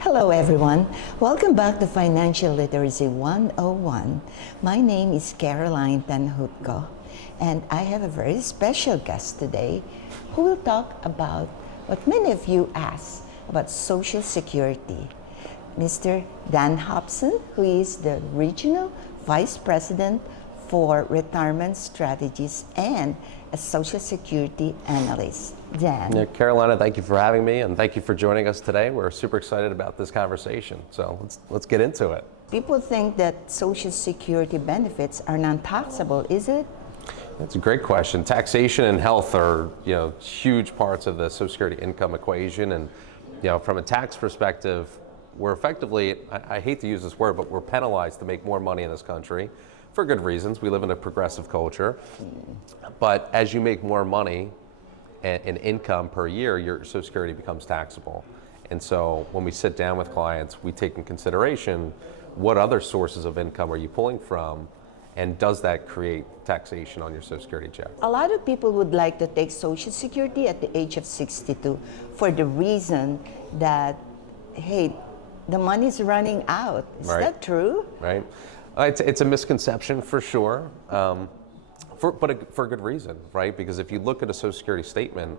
Hello everyone, welcome back to Financial Literacy 101. My name is Caroline Tanhutko, and I have a very special guest today who will talk about what many of you ask about Social Security. Mr. Dan Hobson, who is the Regional Vice President for Retirement Strategies and a Social Security Analyst. Dan. Yeah, Carolina, thank you for having me, and thank you for joining us today. We're super excited about this conversation, so let's get into it. People think that Social Security benefits are non-taxable, is it? That's a great question. Taxation and health are, huge parts of the Social Security income equation, and from a tax perspective, we're effectively, I hate to use this word, but we're penalized to make more money in this country for good reasons. We live in a progressive culture, but as you make more money in income per year, your Social Security becomes taxable. And so when we sit down with clients, we take in consideration what other sources of income are you pulling from, and does that create taxation on your Social Security check? A lot of people would like to take Social Security at the age of 62 for the reason that, hey, the money's running out. Is that true? Right. It's a misconception for sure. But for good reason, right? Because if you look at a Social Security statement,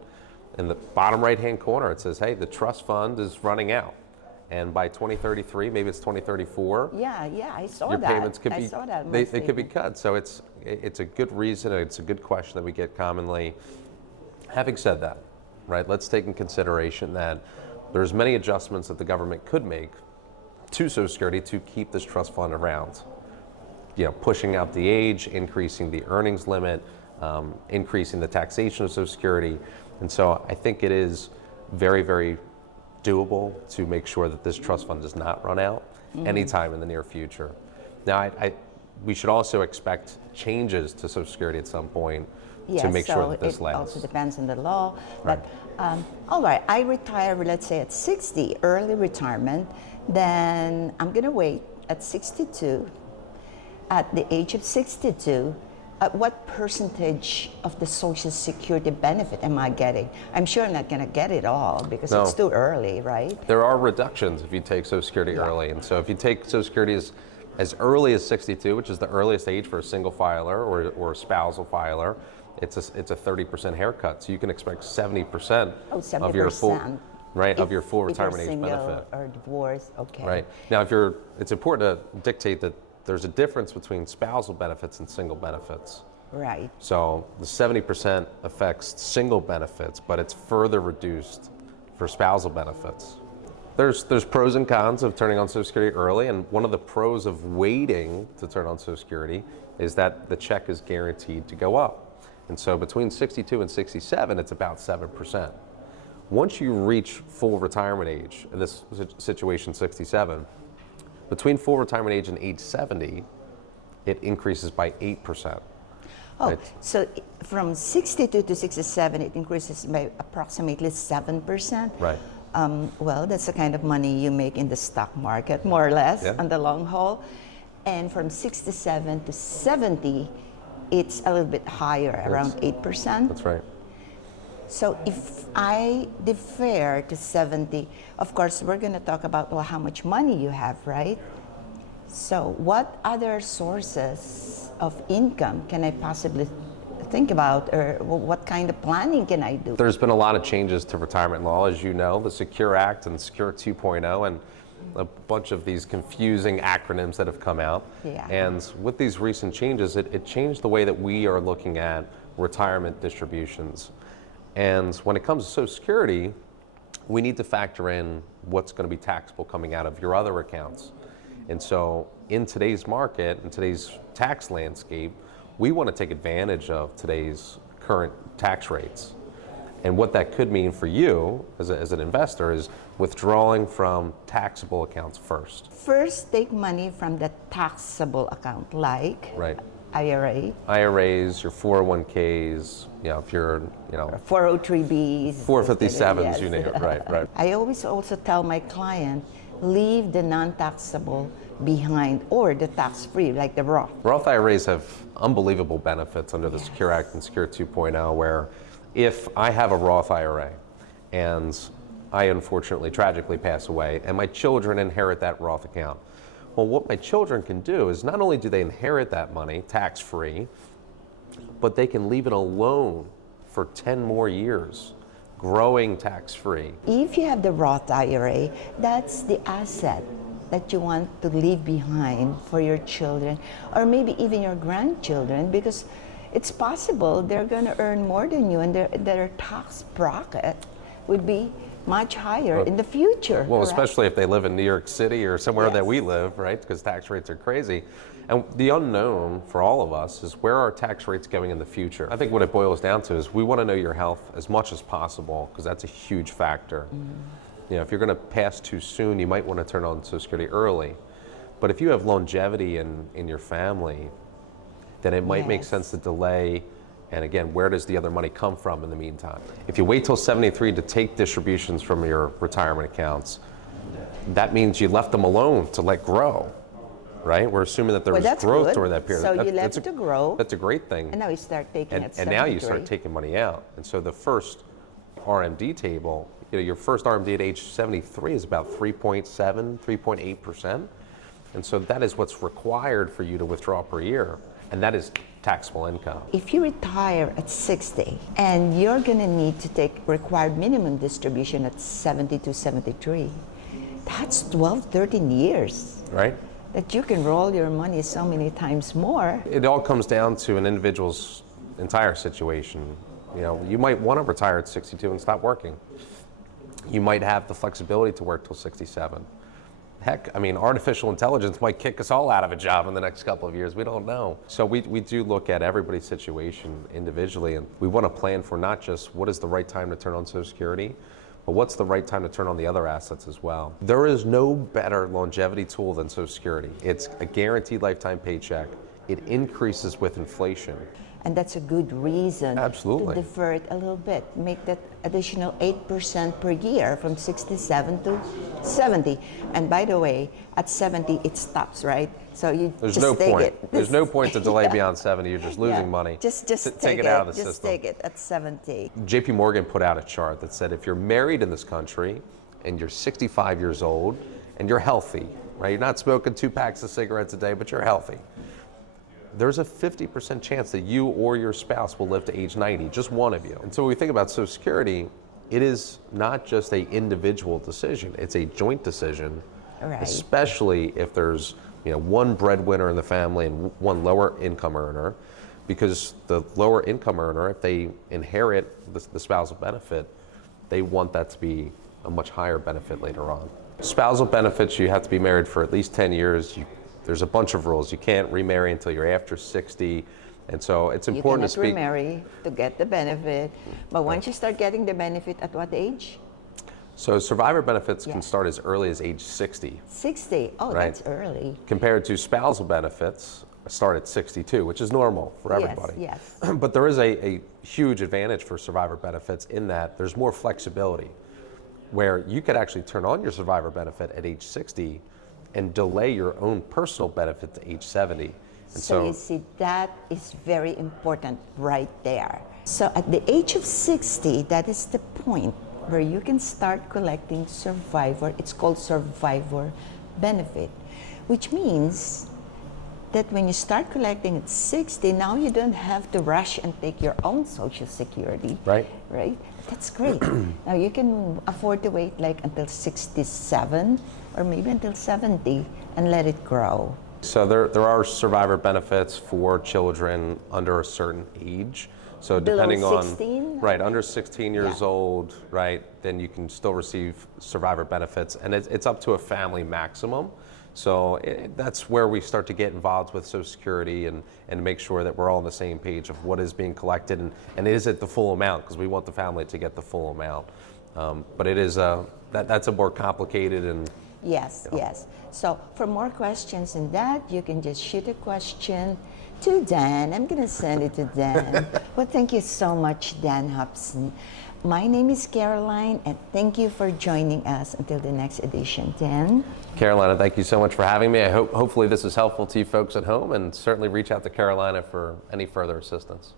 in the bottom right-hand corner, it says, hey, the trust fund is running out. And by 2033, maybe it's 2034. Yeah, I saw your that. Payments could I be, saw that. They could be cut. So it's a good reason, it's a good question that we get commonly. Having said that, right, let's take in consideration that there's many adjustments that the government could make to Social Security to keep this trust fund around. Pushing out the age, increasing the earnings limit, increasing the taxation of Social Security. And so I think it is very, very doable to make sure that this trust fund does not run out anytime in the near future. Now, we should also expect changes to Social Security at some point to make sure that this lasts. It also depends on the law. Right. But all right, I retire, let's say at 60, early retirement, then I'm going to wait at 62. At the age of 62, what percentage of the Social Security benefit am I getting? I'm sure I'm not going to get it all because it's too early, right? There are reductions if you take Social Security early. And so if you take Social Security as early as 62, which is the earliest age for a single filer or a spousal filer, it's a 30% haircut. So you can expect 70% of your full of your full retirement age benefit. Or divorced, okay. Right. Now, it's important to dictate that there's a difference between spousal benefits and single benefits. Right. So the 70% affects single benefits, but it's further reduced for spousal benefits. There's pros and cons of turning on Social Security early, and one of the pros of waiting to turn on Social Security is that the check is guaranteed to go up. And so between 62 and 67, it's about 7%. Once you reach full retirement age, in this situation 67, between full retirement age and age 70, it increases by 8%. Oh, so from 62 to 67, it increases by approximately 7%. Right. Well, that's the kind of money you make in the stock market, more or less, on the long haul. And from 67 to 70, it's a little bit higher, around 8%. That's right. So if I defer to 70, of course, we're going to talk about how much money you have, right? So what other sources of income can I possibly think about, or what kind of planning can I do? There's been a lot of changes to retirement law, as you know, the Secure Act and Secure 2.0, and a bunch of these confusing acronyms that have come out. Yeah. And with these recent changes, it changed the way that we are looking at retirement distributions. And when it comes to Social Security, we need to factor in what's going to be taxable coming out of your other accounts. And so in today's market, in today's tax landscape, we want to take advantage of today's current tax rates. And what that could mean for you as an investor is withdrawing from taxable accounts first. First, take money from the taxable account, like IRA. IRAs, your 401ks, if you're, 403Bs. 457s, you name it, right. I always also tell my client leave the non-taxable behind or the tax-free, like the Roth? Roth IRAs have unbelievable benefits under the Secure Act and Secure 2.0, where if I have a Roth IRA and I unfortunately tragically pass away and my children inherit that Roth account, well, what my children can do is not only do they inherit that money tax-free, but they can leave it alone for 10 more years, growing tax-free. If you have the Roth IRA, that's the asset that you want to leave behind for your children or maybe even your grandchildren, because it's possible they're going to earn more than you and their tax bracket would be much higher in the future. Well, correct? especially if they live in New York City or somewhere that we live, right? Because tax rates are crazy. And the unknown for all of us is where are tax rates going in the future? I think what it boils down to is we want to know your health as much as possible, because that's a huge factor. You know, if you're going to pass too soon, you might want to turn on Social Security early. But if you have longevity in your family, then it might make sense to delay. And again, where does the other money come from in the meantime? If you wait till 73 to take distributions from your retirement accounts, that means you left them alone to let grow, right? We're assuming that there was growth during that period. So you left it to grow. That's a great thing. And now you start taking at 73. And now you start taking money out. And so the first RMD table, you know, your first RMD at age 73 is about 3.7, 3.8%. And so that is what's required for you to withdraw per year. And that is taxable income. If you retire at 60 and you're going to need to take required minimum distribution at 70 to 73, that's 12, 13 years. Right. That you can roll your money so many times more. It all comes down to an individual's entire situation. You know, you might want to retire at 62 and stop working. You might have the flexibility to work till 67. Heck, I mean, artificial intelligence might kick us all out of a job in the next couple of years. We don't know. So we do look at everybody's situation individually, and we want to plan for not just what is the right time to turn on Social Security, but what's the right time to turn on the other assets as well. There is no better longevity tool than Social Security. It's a guaranteed lifetime paycheck. It increases with inflation. And that's a good reason Absolutely. to defer it a little bit. Make that additional 8% per year from 67 to 70. And by the way, at 70 it stops, right? So you There's just no take point. it. There's no point to delay beyond 70. You're just losing money. Just take it out of the just system. take it at 70. JP Morgan put out a chart that said if you're married in this country and you're 65 years old and you're healthy, right? You're not smoking 2 packs of cigarettes a day, but you're healthy. There's a 50% chance that you or your spouse will live to age 90, just one of you. And so when we think about Social Security, it is not just an individual decision, it's a joint decision, Right. especially if there's one breadwinner in the family and one lower income earner, because the lower income earner, if they inherit the spousal benefit, they want that to be a much higher benefit later on. Spousal benefits, you have to be married for at least 10 years. There's a bunch of rules. You can't remarry until you're after 60. And so it's important to speak. You cannot remarry to get the benefit. But once you start getting the benefit, at what age? So survivor benefits can start as early as age 60. 60. Oh, Right. that's early. Compared to spousal benefits, start at 62, which is normal for everybody. Yes. But there is a huge advantage for survivor benefits in that there's more flexibility, where you could actually turn on your survivor benefit at age 60 and delay your own personal benefit to age 70. And So you see, that is very important right there. So at the age of 60, that is the point where you can start collecting survivor. It's called survivor benefit, which means that when you start collecting at 60, now you don't have to rush and take your own Social Security. Right. Right? That's great. Now you can afford to wait like until 67 or maybe until 70 and let it grow. So there are survivor benefits for children under a certain age. So depending Below on 16? right, under 16 years Yeah. old, right, then you can still receive survivor benefits, and it's up to a family maximum. So that's where we start to get involved with Social Security and make sure that we're all on the same page of what is being collected and is it the full amount, because we want the family to get the full amount. But it is that's a more complicated and Yes, yes. So for more questions than that, you can just shoot a question to Dan. I'm going to send it to Dan. Well, thank you so much, Dan Hobson. My name is Caroline, and thank you for joining us until the next edition. Dan? Carolina, thank you so much for having me. Hopefully this is helpful to you folks at home, and certainly reach out to Carolina for any further assistance.